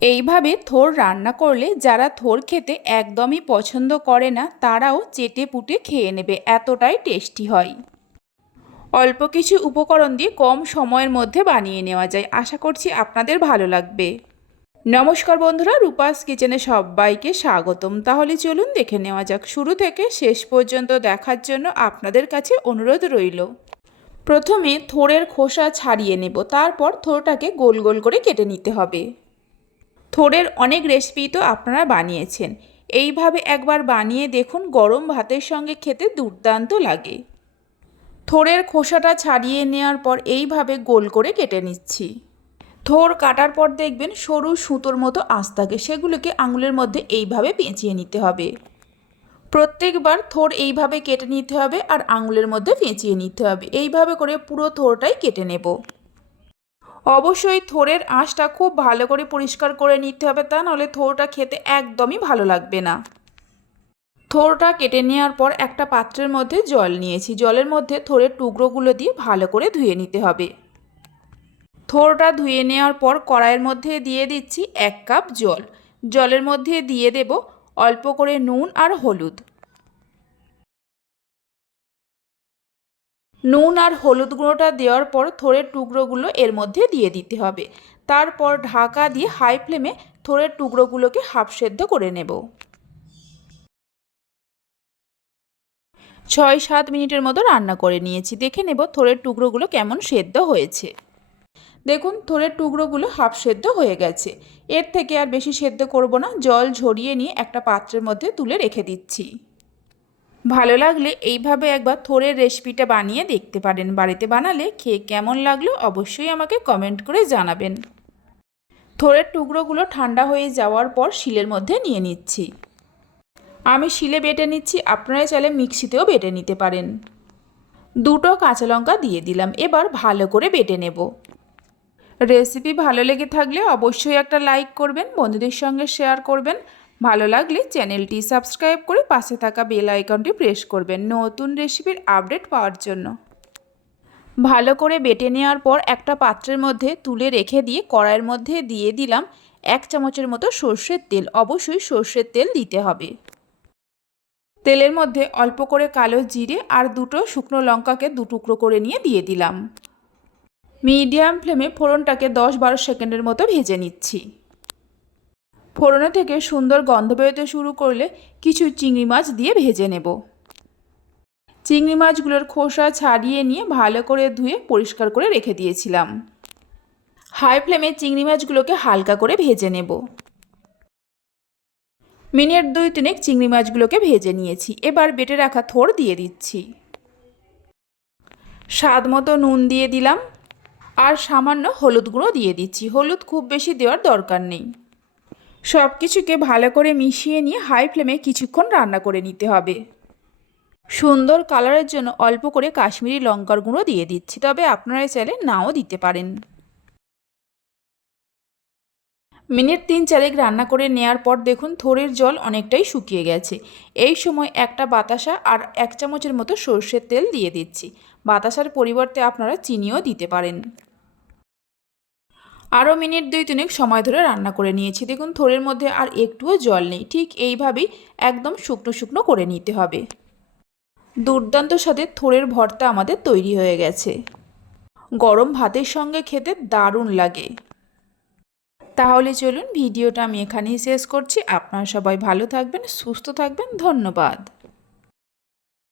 এইভাবে থোর রান্না করলে যারা থোর খেতে একদমই পছন্দ করে না, তারাও চেটে পুটে খেয়ে নেবে, এতটাই টেস্টি হয়। অল্প কিছু উপকরণ দিয়ে কম সময়ের মধ্যে বানিয়ে নেওয়া যায়। আশা করছি আপনাদের ভালো লাগবে। নমস্কার বন্ধুরা, রূপাস কিচেনে সবাইকে স্বাগতম। তাহলে চলুন দেখে নেওয়া যাক। শুরু থেকে শেষ পর্যন্ত দেখার জন্য আপনাদের কাছে অনুরোধ রইল। প্রথমে থোড়ের খোসা ছাড়িয়ে নেব। তারপর থোড়টাকে গোল গোল করে কেটে নিতে হবে। থোড়ের অনেক রেসিপি তো আপনারা বানিয়েছেন। এইভাবে একবার বানিয়ে দেখুন, গরম ভাতের সঙ্গে খেতে দুর্দান্ত লাগে। থোড়ের খোসাটা ছাড়িয়ে নেওয়ার পর এইভাবে গোল করে কেটে নিচ্ছি। থোর কাটার পর দেখবেন সরু সুতোর মতো আঁশ থাকে, সেগুলোকে আঙুলের মধ্যে এইভাবে পেঁচিয়ে নিতে হবে। প্রত্যেকবার থোর এইভাবে কেটে নিতে হবে আর আঙুলের মধ্যে পেঁচিয়ে নিতে হবে। এইভাবে করে পুরো থোরটাই কেটে নেব। অবশ্যই থোরের আঁশটা খুব ভালো করে পরিষ্কার করে নিতে হবে তা নাহলে থোরটা খেতে একদমই ভালো লাগবে না। থোরটা কেটে নেওয়ার পর একটা পাত্রের মধ্যে জল নিয়েছি। জলের মধ্যে থোরের টুকরোগুলো দিয়ে ভালো করে ধুয়ে নিতে হবে। থোরটা ধুয়ে নেওয়ার পর কড়াইয়ের মধ্যে দিয়ে দিচ্ছি এক কাপ জল। জলের মধ্যে দিয়ে দেব অল্প করে নুন আর হলুদ। নুন আর হলুদ গুঁড়োটা দেওয়ার পর থোড়ের টুকরোগুলো এর মধ্যে দিয়ে দিতে হবে। তারপর ঢাকা দিয়ে হাই ফ্লেমে থোড়ের টুকরোগুলোকে হাফ সেদ্ধ করে নেব। ছয় সাত মিনিটের মতো রান্না করে নিয়েছি। দেখে নেব থোড়ের টুকরোগুলো কেমন সেদ্ধ হয়েছে। দেখুন, থোড়ের টুকরোগুলো হাফ সেদ্ধ হয়ে গেছে। এর থেকে আর বেশি সেদ্ধ করব না। জল ঝরিয়ে নিয়ে একটা পাত্রের মধ্যে তুলে রেখে দিচ্ছি। ভালো লাগলে এইভাবে একবার থোরের রেসিপিটা বানিয়ে দেখতে পারেন। বাড়িতে বানালে খেয়ে কেমন লাগল অবশ্যই আমাকে কমেন্ট করে জানাবেন। থোরের টুকরোগুলো ঠান্ডা হয়ে যাওয়ার পর শিলের মধ্যে নিয়ে নিচ্ছি। আমি শিলে বেটে নিচ্ছি, আপনারা চাইলে মিক্সিতেও বেটে নিতে পারেন। দুটো কাঁচা লঙ্কা দিয়ে দিলাম, এবার ভালো করে বেটে নেব। রেসিপি ভালো লেগে থাকলে অবশ্যই একটা লাইক করবেন, বন্ধুদের সঙ্গে শেয়ার করবেন ভালো লাগলে চ্যানেলটি সাবস্ক্রাইব করে পাশে থাকা বেল আইকনটি প্রেস করবেন নতুন রেসিপির আপডেট পাওয়ার জন্য। ভালো করে বেটে নেওয়ার পর একটা পাত্রের মধ্যে তুলে রেখে দিয়ে কড়াইয়ের মধ্যে দিয়ে দিলাম এক চামচের মতো সর্ষের তেল। অবশ্যই সর্ষের তেল দিতে হবে। তেলের মধ্যে অল্প করে কালো জিরে আর দুটো শুকনো লঙ্কাকে দু টুকরো করে নিয়ে দিয়ে দিলাম। মিডিয়াম ফ্লেমে ফোড়নটাকে দশ বারো সেকেন্ডের মতো ভেজে নিচ্ছি। ফোড়নে থেকে সুন্দর গন্ধ বেরোতে শুরু করলে কিছু চিংড়ি মাছ দিয়ে ভেজে নেব। চিংড়ি মাছগুলোর খোসা ছাড়িয়ে নিয়ে ভালো করে ধুয়ে পরিষ্কার করে রেখে দিয়েছিলাম। হাই ফ্লেমে চিংড়ি মাছগুলোকে হালকা করে ভেজে নেব। মিনিট দুই তিনেক চিংড়ি মাছগুলোকে ভেজে নিয়েছি। এবার বেটে রাখা থোর দিয়ে দিচ্ছি। স্বাদ মতো নুন দিয়ে দিলাম। আর সামান্য হলুদ গুঁড়ো দিয়ে দিচ্ছি। হলুদ খুব বেশি দেওয়ার দরকার নেই। সব কিছুকে ভালো করে মিশিয়ে নিয়ে হাই ফ্লেমে কিছুক্ষণ রান্না করে নিতে হবে। সুন্দর কালারের জন্য অল্প করে কাশ্মীরি লঙ্কার গুঁড়ো দিয়ে দিচ্ছি, তবে আপনারা চাইলে নাও দিতে পারেন। মিনিট তিন চারেক রান্না করে নেয়ার পর দেখুন থোড়ের জল অনেকটাই শুকিয়ে গেছে। এই সময় একটা বাতাসা আর এক চামচের মতো সর্ষের তেল দিয়ে দিচ্ছি। বাতাসার পরিবর্তে আপনারা চিনিও দিতে পারেন। আরও মিনিট দুই তিনেক সময় ধরে রান্না করে নিয়েছি। দেখুন, থোড়ের মধ্যে আর একটুও জল নেই। ঠিক এইভাবেই একদম শুকনো শুকনো করে নিতে হবে। দুর্দান্ত সাথে থোড়ের ভর্তা আমাদের তৈরি হয়ে গেছে। গরম ভাতের সঙ্গে খেতে দারুণ লাগে। তাহলে চলুন, ভিডিওটা আমি এখানেই শেষ করছি। আপনারা সবাই ভালো থাকবেন, সুস্থ থাকবেন। ধন্যবাদ।